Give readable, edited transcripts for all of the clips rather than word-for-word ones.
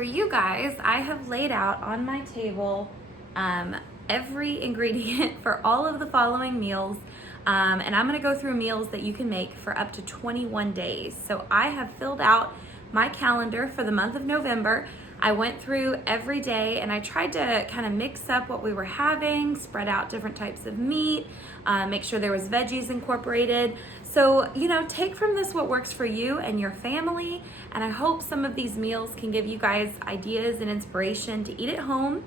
for you guys, I have laid out on my table every ingredient for all of the following meals. And I'm gonna go through meals that you can make for up to 21 days. So I have filled out my calendar for the month of November. I went through every day and I tried to kind of mix up what we were having, spread out different types of meat, make sure there was veggies incorporated. So, take from this what works for you and your family. And I hope some of these meals can give you guys ideas and inspiration to eat at home,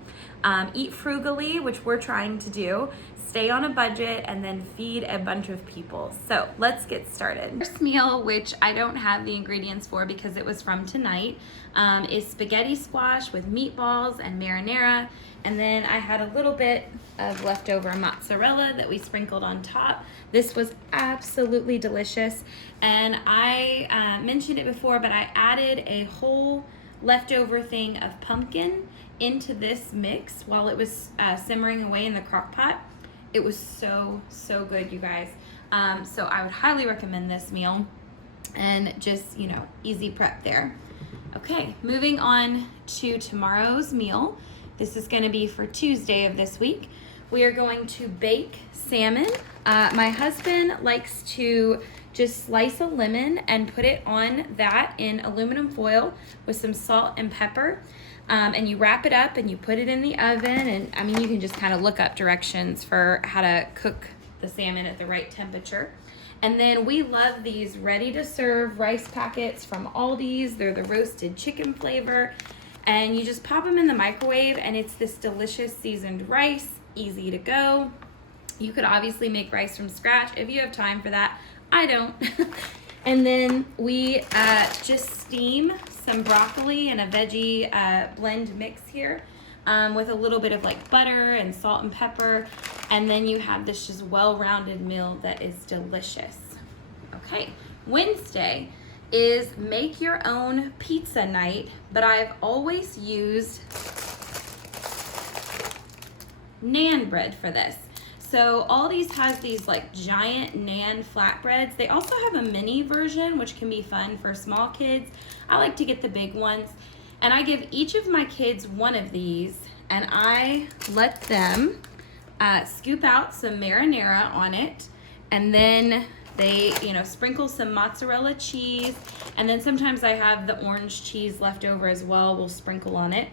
eat frugally, which we're trying to do, stay on a budget, and then feed a bunch of people. So let's get started. First meal, which I don't have the ingredients for because it was from tonight, is spaghetti squash with meatballs and marinara. And then I had a little bit of leftover mozzarella that we sprinkled on top. This was absolutely delicious. And I mentioned it before, but I added a whole leftover thing of pumpkin into this mix while it was simmering away in the crock pot. It was so good, you guys. So I would highly recommend this meal, and just, easy prep there. Okay, moving on to tomorrow's meal. This is gonna be for Tuesday of this week. We are going to bake salmon. My husband likes to just slice a lemon and put it on that in aluminum foil with some salt and pepper. And you wrap it up and you put it in the oven. And you can just kind of look up directions for how to cook the salmon at the right temperature. And then we love these ready to serve rice packets from Aldi's. They're the roasted chicken flavor. And you just pop them in the microwave and it's this delicious seasoned rice, easy to go. You could obviously make rice from scratch if you have time for that. I don't. And then we just steam some broccoli and a veggie blend mix here with a little bit of butter and salt and pepper. And then you have this just well-rounded meal that is delicious. Okay, Wednesday is make your own pizza night, but I've always used naan bread for this. So Aldi's has these giant naan flatbreads. They also have a mini version, which can be fun for small kids. I like to get the big ones. And I give each of my kids one of these, and I let them scoop out some marinara on it, and then they, sprinkle some mozzarella cheese, and then sometimes I have the orange cheese left over as well. We'll sprinkle on it.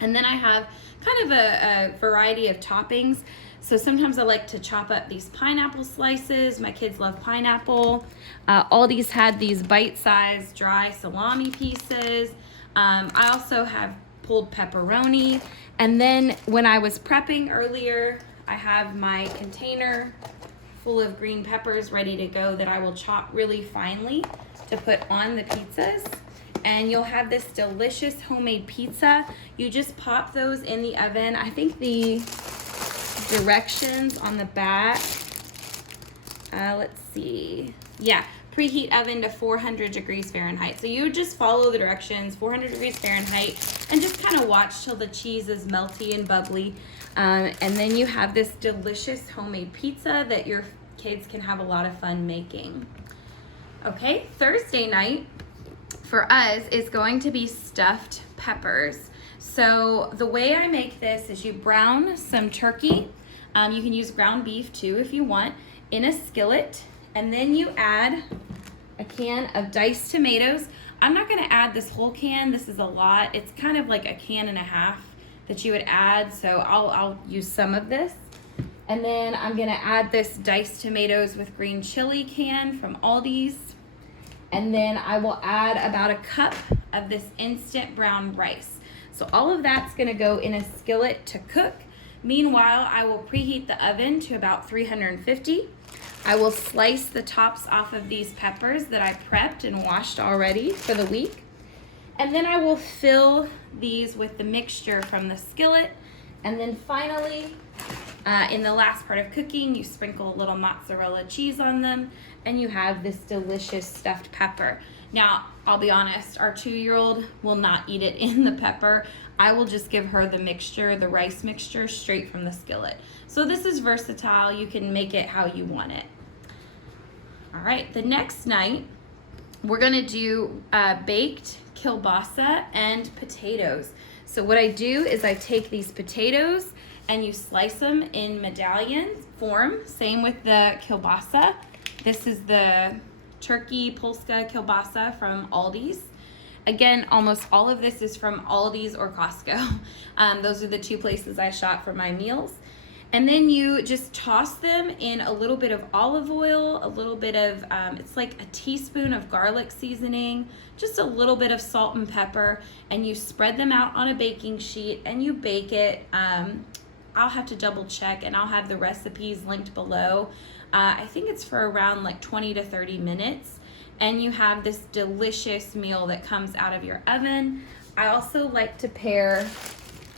And then I have kind of a variety of toppings. So sometimes I like to chop up these pineapple slices. My kids love pineapple. Aldi's had these bite-sized dry salami pieces. I also have pulled pepperoni. And then when I was prepping earlier, I have my container full of green peppers ready to go that I will chop really finely to put on the pizzas. And you'll have this delicious homemade pizza. You just pop those in the oven. I think the directions on the back, let's see. Yeah, preheat oven to 400 degrees Fahrenheit. So you just follow the directions, 400 degrees Fahrenheit, and just kind of watch till the cheese is melty and bubbly. And then you have this delicious homemade pizza that your kids can have a lot of fun making. Okay, Thursday night for us is going to be stuffed peppers. So the way I make this is you brown some turkey. You can use ground beef too if you want, in a skillet, and then you add a can of diced tomatoes. I'm not gonna add this whole can, this is a lot. It's kind of like a can and a half that you would add, so I'll use some of this. And then I'm gonna add this diced tomatoes with green chili can from Aldi's. And then I will add about a cup of this instant brown rice. So all of that's gonna go in a skillet to cook. Meanwhile, I will preheat the oven to about 350. I will slice the tops off of these peppers that I prepped and washed already for the week. And then I will fill these with the mixture from the skillet. And then finally, in the last part of cooking, you sprinkle a little mozzarella cheese on them, and you have this delicious stuffed pepper. Now, I'll be honest, our 2-year-old will not eat it in the pepper. I will just give her the mixture, the rice mixture, straight from the skillet. So this is versatile. You can make it how you want it. All right, the next night, we're gonna do baked kielbasa and potatoes. So what I do is I take these potatoes and you slice them in medallion form. Same with the kielbasa. This is the turkey Polska kielbasa from Aldi's. Again, almost all of this is from Aldi's or Costco. Those are the two places I shop for my meals. And then you just toss them in a little bit of olive oil, a little bit of, it's like a teaspoon of garlic seasoning, just a little bit of salt and pepper, and you spread them out on a baking sheet and you bake it. I'll have to double check and I'll have the recipes linked below. I think it's for around like 20 to 30 minutes. And you have this delicious meal that comes out of your oven. I also like to pair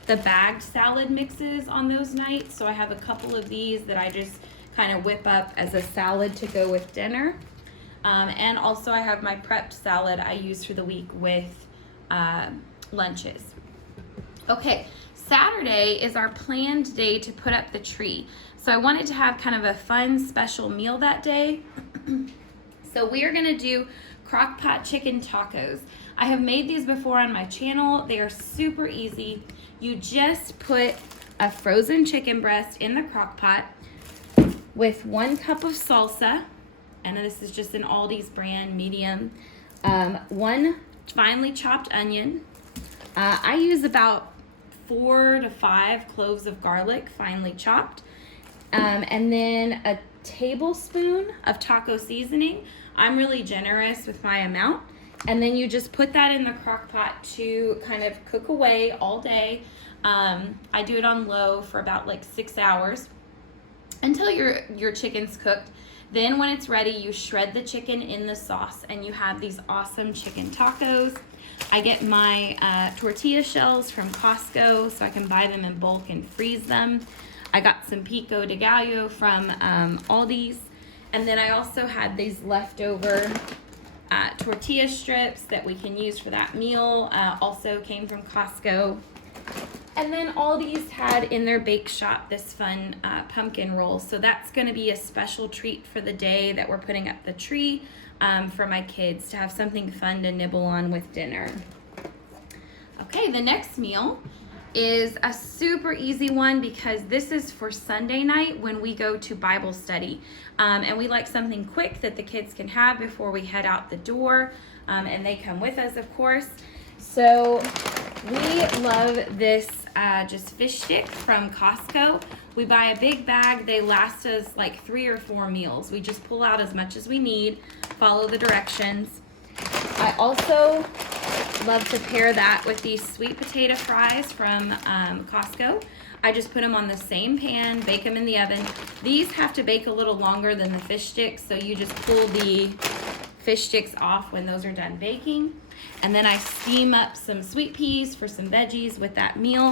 the bagged salad mixes on those nights. So I have a couple of these that I just kind of whip up as a salad to go with dinner. And also I have my prepped salad I use for the week with lunches. Okay, Saturday is our planned day to put up the tree. So I wanted to have kind of a fun special meal that day. So we are gonna do Crockpot chicken tacos. I have made these before on my channel. They are super easy. You just put a frozen chicken breast in the crock pot with 1 cup of salsa, and this is just an Aldi's brand, medium, 1 finely chopped onion. I use about 4 to 5 cloves of garlic, finely chopped, and then a tablespoon of taco seasoning. I'm really generous with my amount. And then you just put that in the crock pot to kind of cook away all day. I do it on low for about like 6 hours until your chicken's cooked. Then when it's ready, you shred the chicken in the sauce and you have these awesome chicken tacos. I get my tortilla shells from Costco so I can buy them in bulk and freeze them. I got some pico de gallo from Aldi's. And then I also had these leftover tortilla strips that we can use for that meal. Also came from Costco. And then Aldi's had in their bake shop this fun pumpkin roll. So that's going to be a special treat for the day that we're putting up the tree for my kids to have something fun to nibble on with dinner. Okay, the next meal is a super easy one because this is for Sunday night when we go to Bible study. And we like something quick that the kids can have before we head out the door. And they come with us, of course. So we love this just fish stick from Costco. We buy a big bag. They last us like 3 or 4 meals. We just pull out as much as we need, follow the directions. I also love to pair that with these sweet potato fries from Costco. I just put them on the same pan, bake them in the oven. These have to bake a little longer than the fish sticks, so you just pull the fish sticks off when those are done baking. And then I steam up some sweet peas for some veggies with that meal.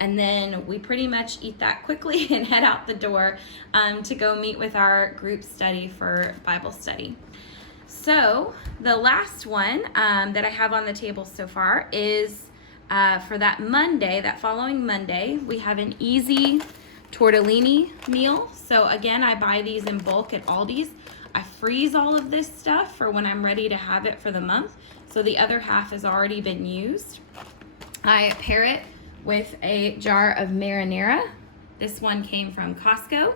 And then we pretty much eat that quickly and head out the door to go meet with our group study for Bible study. So the last one that I have on the table so far is for that Monday, that following Monday, we have an easy tortellini meal. So again, I buy these in bulk at Aldi's. I freeze all of this stuff for when I'm ready to have it for the month. So the other half has already been used. I pair it with a jar of marinara. This one came from Costco.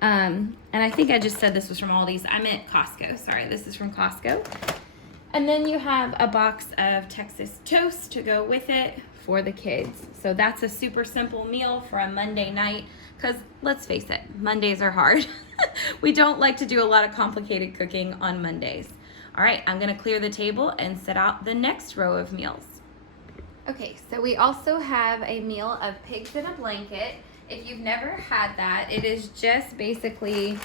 And I think I just said this was from Aldi's. I meant Costco. Sorry, this is from Costco. And then you have a box of Texas toast to go with it for the kids. So that's a super simple meal for a Monday night because let's face it, Mondays are hard. We don't like to do a lot of complicated cooking on Mondays. All right, I'm gonna clear the table and set out the next row of meals. Okay, so we also have a meal of pigs in a blanket. If you've never had that, it is just basically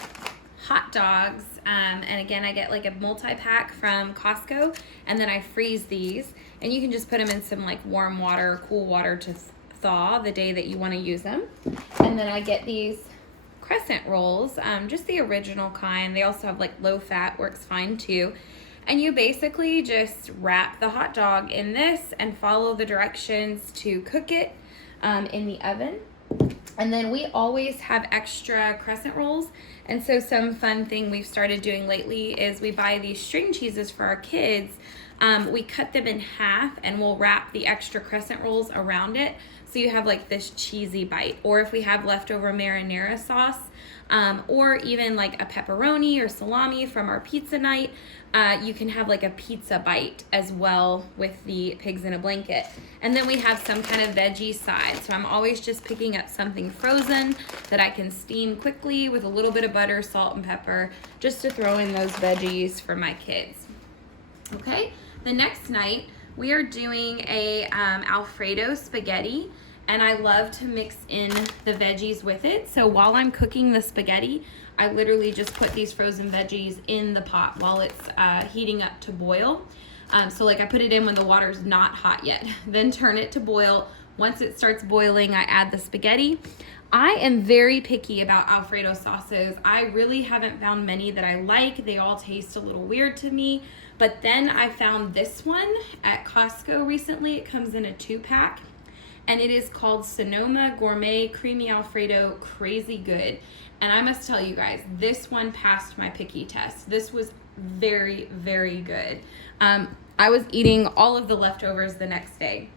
hot dogs. And again, I get like a multi-pack from Costco, and then I freeze these. And you can just put them in some like warm water, cool water to thaw the day that you want to use them. And then I get these crescent rolls, just the original kind. They also have like low fat, works fine too. And you basically just wrap the hot dog in this and follow the directions to cook it in the oven. And then we always have extra crescent rolls. And so some fun thing we've started doing lately is we buy these string cheeses for our kids. We cut them in half and we'll wrap the extra crescent rolls around it. So you have like this cheesy bite. Or if we have leftover marinara sauce, or even like a pepperoni or salami from our pizza night, you can have like a pizza bite as well with the pigs in a blanket. And then we have some kind of veggie side. So I'm always just picking up something frozen that I can steam quickly with a little bit of butter, salt, and pepper, just to throw in those veggies for my kids. Okay, the next night we are doing a Alfredo spaghetti. And I love to mix in the veggies with it. So while I'm cooking the spaghetti, I literally just put these frozen veggies in the pot while it's heating up to boil. So like I put it in when the water's not hot yet, then turn it to boil. Once it starts boiling, I add the spaghetti. I am very picky about Alfredo sauces. I really haven't found many that I like. They all taste a little weird to me. But then I found this one at Costco recently. It comes in a 2-pack. And it is called Sonoma Gourmet Creamy Alfredo Crazy Good. And I must tell you guys, this one passed my picky test. This was very, very good. I was eating all of the leftovers the next day.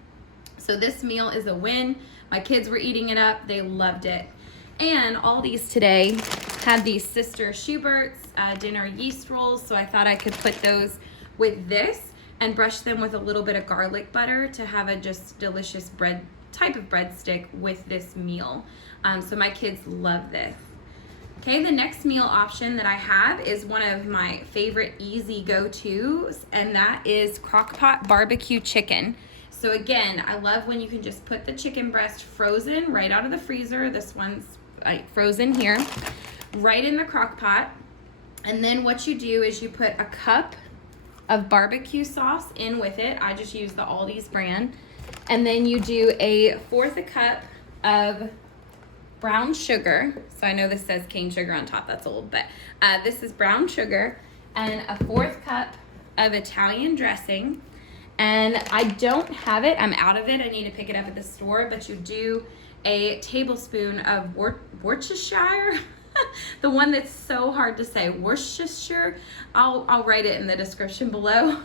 So this meal is a win. My kids were eating it up. They loved it. And Aldi's today had these Sister Schubert's dinner yeast rolls. So I thought I could put those with this and brush them with a little bit of garlic butter to have a just delicious type of breadstick with this meal. So my kids love this. Okay, the next meal option that I have is one of my favorite easy go-tos, and that is Crockpot BBQ Chicken. So again, I love when you can just put the chicken breast frozen right out of the freezer. This one's frozen here, right in the crock pot. And then what you do is you put a cup of barbecue sauce in with it. I just use the Aldi's brand. And then you do a 1/4 cup of brown sugar. So I know this says cane sugar on top, that's old, but this is brown sugar, and a 1/4 cup of Italian dressing. And I don't have it, I'm out of it, I need to pick it up at the store, but you do a tablespoon of Worcestershire, the one that's so hard to say, Worcestershire. I'll write it in the description below,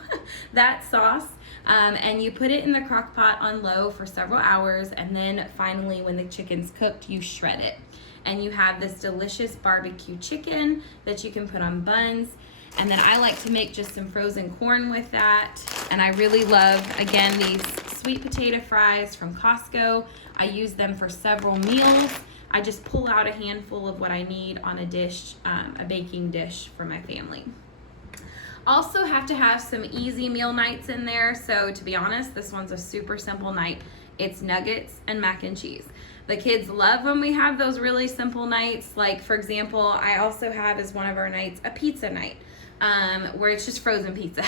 that sauce. And you put it in the crock pot on low for several hours, and then finally when the chicken's cooked, you shred it. And you have this delicious barbecue chicken that you can put on buns. And then I like to make just some frozen corn with that. And I really love, again, these sweet potato fries from Costco. I use them for several meals. I just pull out a handful of what I need on a dish, a baking dish for my family. Also have to have some easy meal nights in there. So to be honest, this one's a super simple night. It's nuggets and mac and cheese. The kids love when we have those really simple nights. Like for example, I also have as one of our nights a pizza night, where it's just frozen pizza.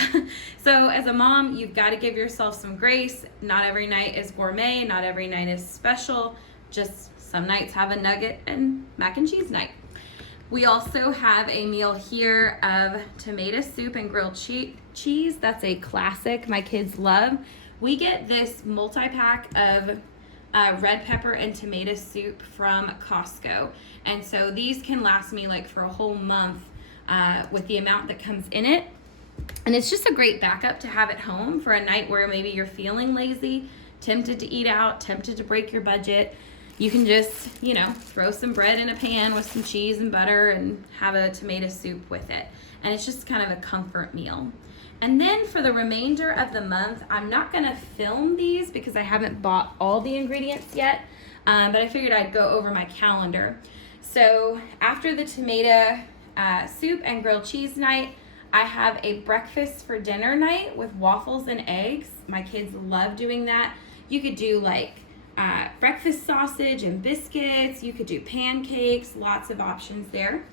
So as a mom, you've got to give yourself some grace. Not every night is gourmet, not every night is special. Just some nights have a nugget and mac and cheese night. We also have a meal here of tomato soup and grilled cheese. That's a classic my kids love. We get this multi-pack of red pepper and tomato soup from Costco. And so these can last me like for a whole month with the amount that comes in it. And it's just a great backup to have at home for a night where maybe you're feeling lazy, tempted to eat out, tempted to break your budget. You can just, throw some bread in a pan with some cheese and butter and have a tomato soup with it. And it's just kind of a comfort meal. And then for the remainder of the month, I'm not gonna film these because I haven't bought all the ingredients yet, but I figured I'd go over my calendar. So after the tomato soup and grilled cheese night, I have a breakfast for dinner night with waffles and eggs. My kids love doing that. You could do like breakfast sausage and biscuits. You could do pancakes, lots of options there.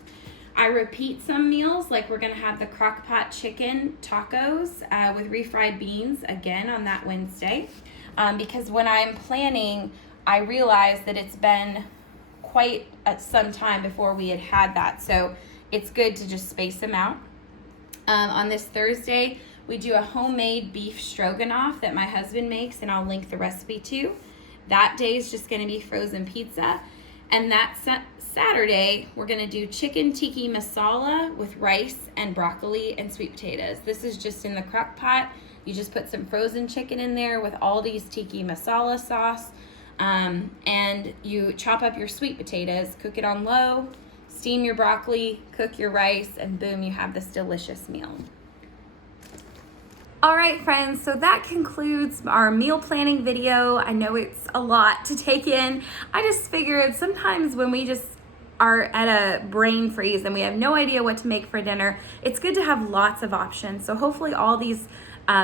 I repeat some meals, like we're gonna have the Crockpot chicken tacos with refried beans again on that Wednesday. Because when I'm planning, I realized that it's been quite some time before we had that. So it's good to just space them out. On this Thursday, we do a homemade beef stroganoff that my husband makes, and I'll link the recipe too. That day is just gonna be frozen pizza. And that Saturday, we're gonna do chicken tikka masala with rice and broccoli and sweet potatoes. This is just in the crock pot. You just put some frozen chicken in there with Aldi's tikka masala sauce, and you chop up your sweet potatoes, cook it on low, steam your broccoli, cook your rice, and boom, you have this delicious meal. All right, friends, so that concludes our meal planning video. I know it's a lot to take in. I just figured sometimes when we just are at a brain freeze and we have no idea what to make for dinner, it's good to have lots of options. So hopefully all these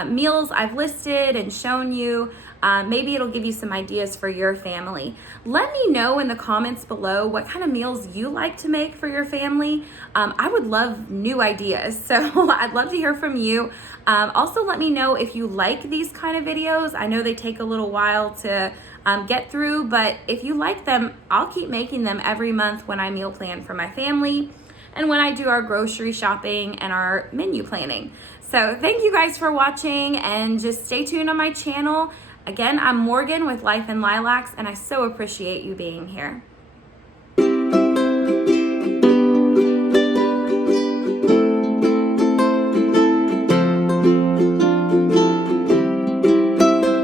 meals I've listed and shown you, maybe it'll give you some ideas for your family. Let me know in the comments below what kind of meals you like to make for your family. I would love new ideas, so I'd love to hear from you. Also, let me know if you like these kind of videos. I know they take a little while to get through, but if you like them, I'll keep making them every month when I meal plan for my family and when I do our grocery shopping and our menu planning. So thank you guys for watching, and just stay tuned on my channel. Again, I'm Morgan with Life in Lilacs, and I so appreciate you being here.